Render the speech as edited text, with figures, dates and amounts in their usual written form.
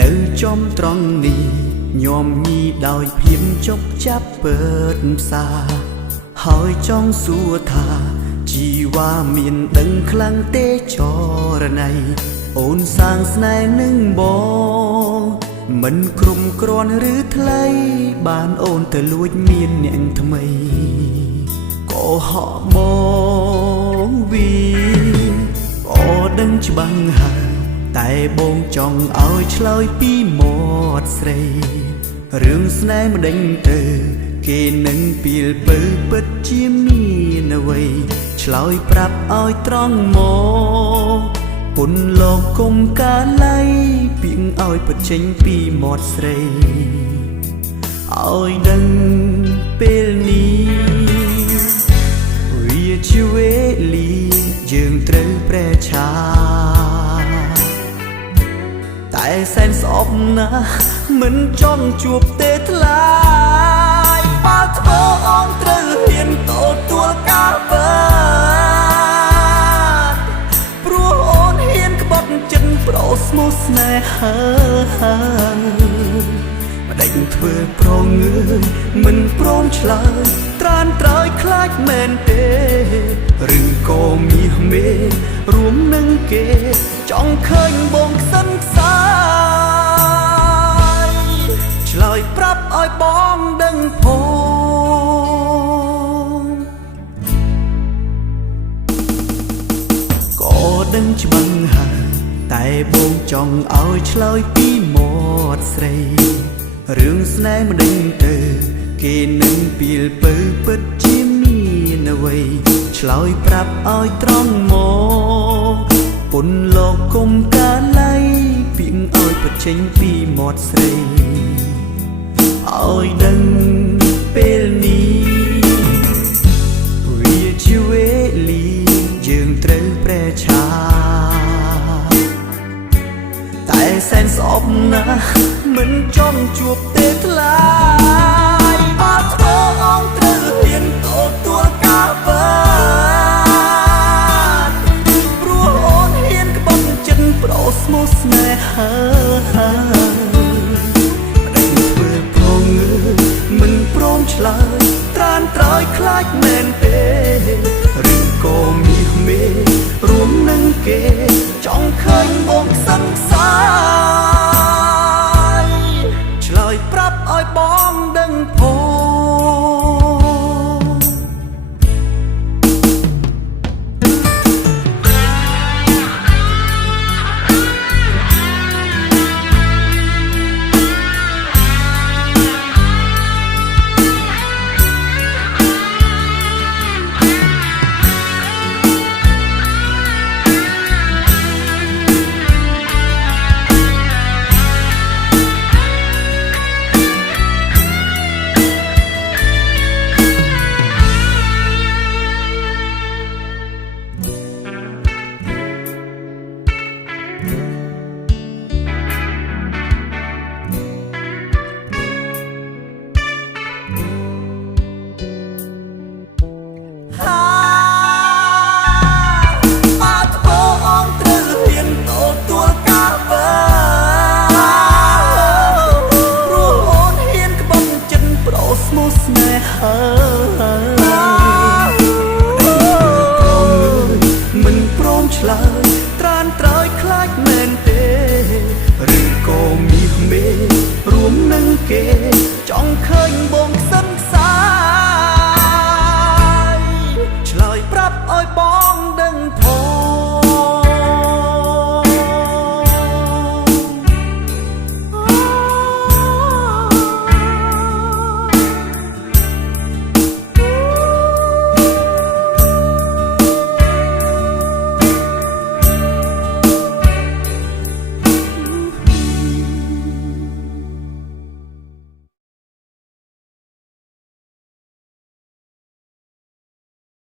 នៅចំត្រង់នេះញោមញីដោយភាពចុកចាប់ពើតផ្សាហើយចង់សួរថាជីវ៉ាមានដឹងខ្លាំងទេចរណៃអូនសាងស្នេហ៍នឹងបងមិនក្រុមគ្រាន់ឬថ្លៃបានអូនទៅលួចមានអ្នកថ្មីក៏ហក់មកវីក៏ដឹងច្បាស់ហើយតែបងចង់ឲ្យឆ្លើយពីមាត់ស្រីរឿងស្នេហ៍មិនដេញទៅគេនឹងពីលពើពិតជាមានអ្វីឆ្លើយប្រាប់ឲ្យត្រង់មកពុនលោកគុំកាលៃពីងឲ្យពិតចេញពីមាត់ស្រីឲ្យដឹងពេលនេះវាជាវេលាយើងត្រូវប្រែឆាតែសែនស្អប់ណាស់មិនចង់ជួបទេថ្លៃបើធ្វើអងត្រូវហ៊ានទទួលការបើព្រោះអូនហ៊ានក្បត់ចិត្តប្រូស្មោះស្នេហាមិនដេញធ្វើប្រងើយមិនព្រមឆ្លើយត្រានត្រោយខ្លាចមែនទេឬក៏មាសមេរួមនឹងគេចង់ឃើញបងខ្សិនខ្សាយឆ្លើយប្រាប់ឲ្យបងដឹងផងក៏ដឹងច្បាស់ហើយតែបងចង់ឲ្យឆ្លើយពីមាត់ស្រីរឿងស្នេហ៍មិនដេញទៅគេនឹងពីលពើពិតជាមានអ្វីឆ្លើយប្រាប់ឲ្យត្រង់មកពុនលោកគុំកាលៃពីងឲ្យពិតចេញពីមាត់ស្រីឲ្យដឹងពេលនេះវាជាវេលាយើងត្រូវប្រែឆាតែសែនស្អប់ណាស់មិនចង់ជួបទេថ្លៃបើធ្វើអងត្រូវហ៊ានទទួលការបើព្រោះអូនហ៊ានក្បត់ចិត្តប្រូស្មោះស្នេហាមិនដឹងធ្វើប្រងើយមិនព្រមឆ្លើយត្រានត្រោយខ្លាចមែនទេឬក៏មាសមេរួមនឹងគេចង់ឃើញបងខ្សិនខ្សាយឆ្លើយប្រាប់ឲ្យបងដឹងផងស្នេហាមិនព្រមឆ្លើយត្រានត្រោយខ្លាចមែនទេឬក៏មាសមេរួមនឹងគេចង់ឃើញបងខ្សិនខ្សា